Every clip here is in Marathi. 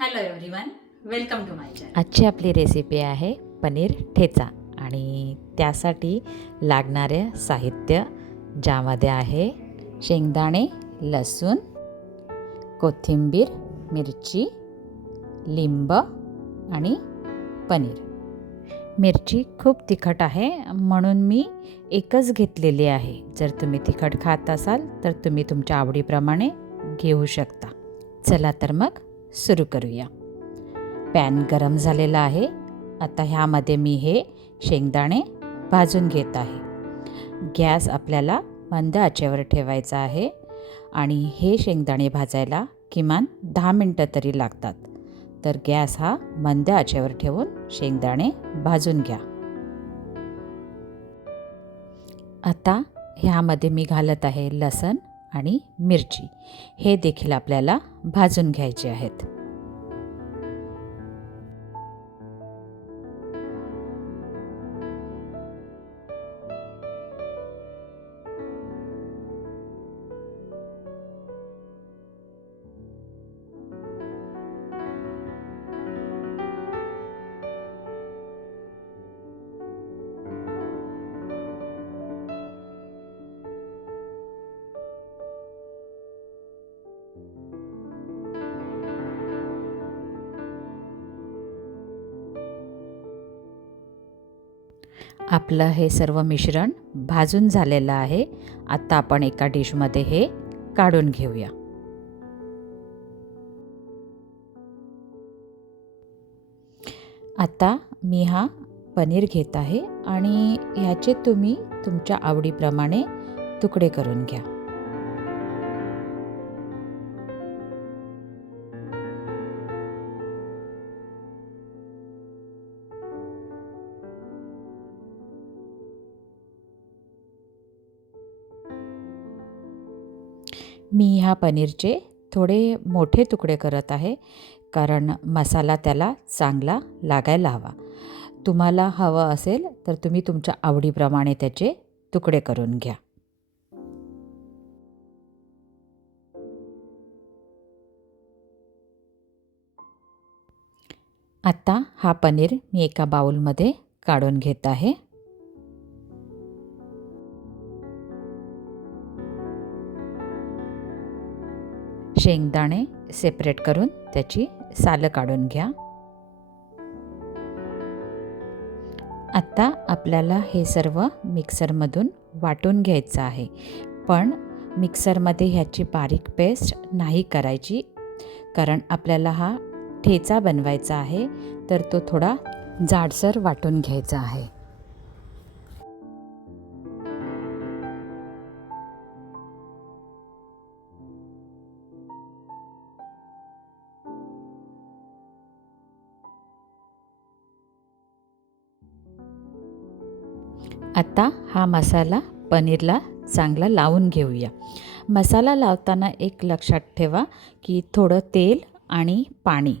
Hello everyone, welcome to my channel. आजची आपली रेसिपी आहे पनीर ठेचा आणि त्यासाठी लागणारे साहित्य ज्यामध्ये आहे शेंगदाणे, लसूण, कोथिंबीर, मिरची, लिंब आणि पनीर. मिरची खूप तिखट आहे म्हणून मी एकच घेतलेली आहे. जर तुम्ही तिखट खात असाल तर तुम्ही तुमच्या आवडीप्रमाणे घेऊ शकता. चला तर मग सुरू करूया. पॅन गरम झालेला आहे. आता ह्यामध्ये मी हे शेंगदाणे भाजून घेत आहे. गॅस आपल्याला मंद आचेवर ठेवायचा आहे आणि हे शेंगदाणे भाजायला किमान 10 मिनटं तरी लागतात. तर गॅस हा मंद आचेवर ठेवून शेंगदाणे भाजून घ्या. आता ह्यामध्ये मी घालत आहे लसूण आणि मिरची. हे देखील आपल्याला भाजून घ्यायचे आहेत. आपलं हे सर्व मिश्रण भाजून झालेलं आहे. आता आपण एका डिशमध्ये हे काढून घेऊया. आता मी हा पनीर घेत आहे आणि ह्याचे तुम्ही तुमच्या आवडीप्रमाणे तुकडे करून घ्या. मी ह्या पनीरचे थोडे मोठे तुकडे करत आहे कारण मसाला त्याला चांगला लागायला हवा. तुम्हाला हवं असेल तर तुम्ही तुमच्या आवडीप्रमाणे त्याचे तुकडे करून घ्या. आता हा पनीर मी एका बाउलमध्ये काढून घेत आहे. शेंगदाणे सेपरेट करून त्याची सालं काढून घ्या. आता आपल्याला हे सर्व मिक्सरमधून वाटून घ्यायचं आहे. पण मिक्सरमध्ये ह्याची बारीक पेस्ट नाही करायची कारण आपल्याला हा ठेचा बनवायचा आहे तर तो थोडा जाडसर वाटून घ्यायचा आहे. आता हा मसाला पनीरला चांगला लावून घेऊया. मसाला लावताना एक लक्षात ठेवा की थोडं तेल आणि पाणी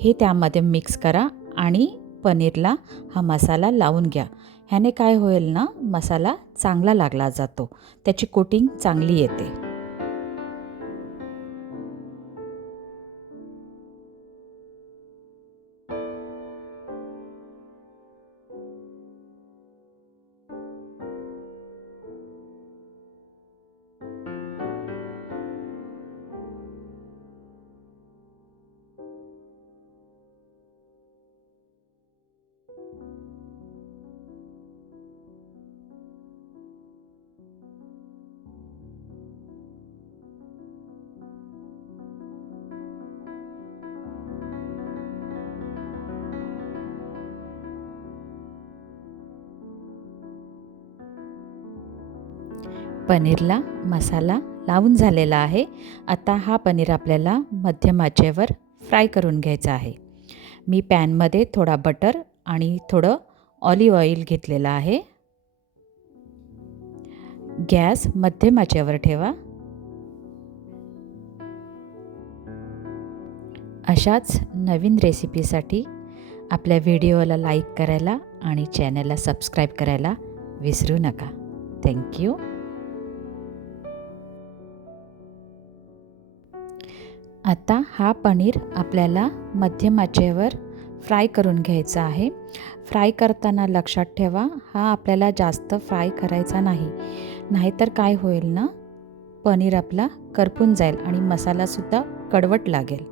हे त्यामध्ये मिक्स करा आणि पनीरला हा मसाला लावून घ्या. ह्याने काय होईल ना, मसाला चांगला लागला जातो, त्याची कोटिंग चांगली येते. पनीरला मसाला लावून झालेला आहे. आता हा पनीर आपल्याला मध्यम आचेवर फ्राय करून घ्यायचा आहे. मी पॅनमध्ये थोडा बटर आणि थोडं ऑलिव्ह ऑइल घेतलेलं आहे. गॅस मध्यम आचेवर ठेवा. अशाच नवीन रेसिपीसाठी आपल्या व्हिडिओला लाईक करायला आणि चॅनलला सबस्क्राईब करायला विसरू नका. थँक्यू. आता हा पनीर आपल्याला मध्यम आचेवर फ्राय करून घ्यायचा आहे. फ्राय करताना लक्षात ठेवा, हा आपल्याला जास्त फ्राय करायचा नाही, नाहीतर काय होईल ना, पनीर आपला करपून जाईल आणि मसालासुद्धा कडवट लागेल.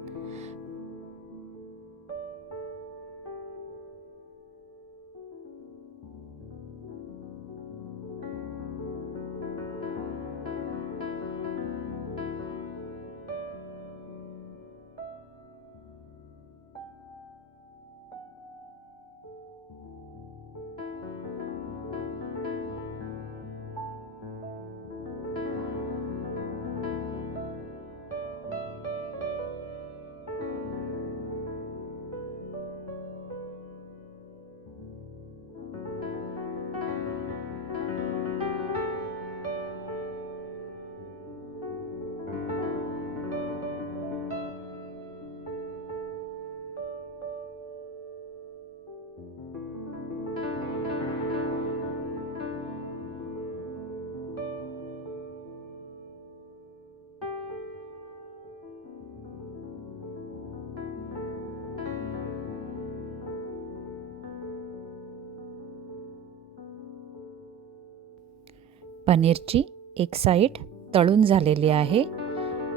पनीरची एक साईड तळून झालेली आहे.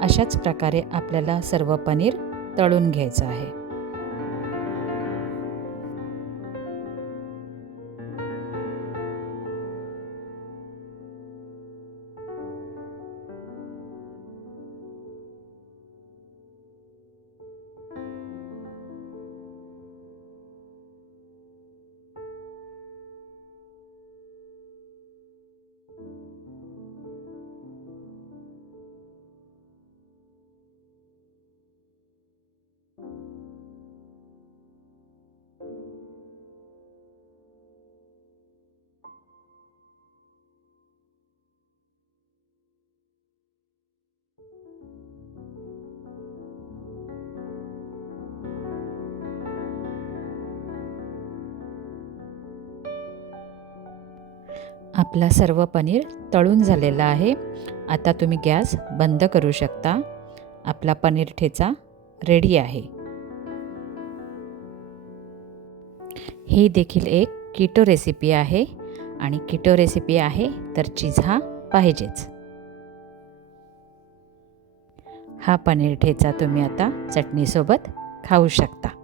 अशाच प्रकारे आपल्याला सर्व पनीर तळून घ्यायचं आहे. आपला सर्व पनीर तळून झालेला आहे. आता तुम्ही गॅस बंद करू शकता. आपला पनीर ठेचा रेडी आहे. ही देखील एक कीटो रेसिपी आहे आणि कीटो रेसिपी आहे तर चीज हा पाहिजेच. हा पनीर ठेचा तुम्ही आता चटणीसोबत खाऊ शकता.